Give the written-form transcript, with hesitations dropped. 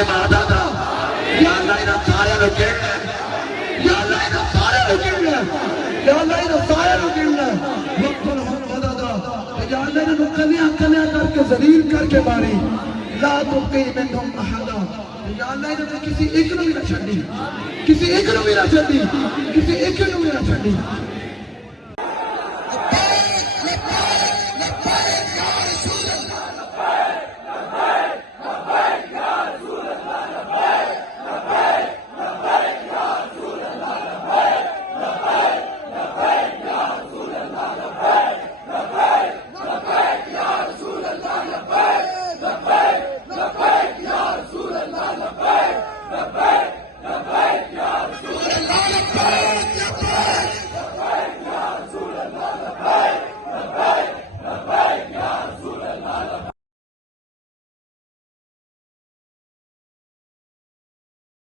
کے مدد یا اللہ انہاں سارے نو گھیرنا یا اللہ انہاں سارے نو گھیرنا یا اللہ انہاں سارے نو گھیرنا وقتلہم مددا یا اللہ انہاں کلیاں کلیاں کر کے ذلیل کر کے ماری لا تبقی منہم احدا یا اللہ انہاں کسی ایک نو بھی نہ چھڈی کسی ایک نو بھی نہ چھڈی کسی ایک نو بھی نہ چھڈی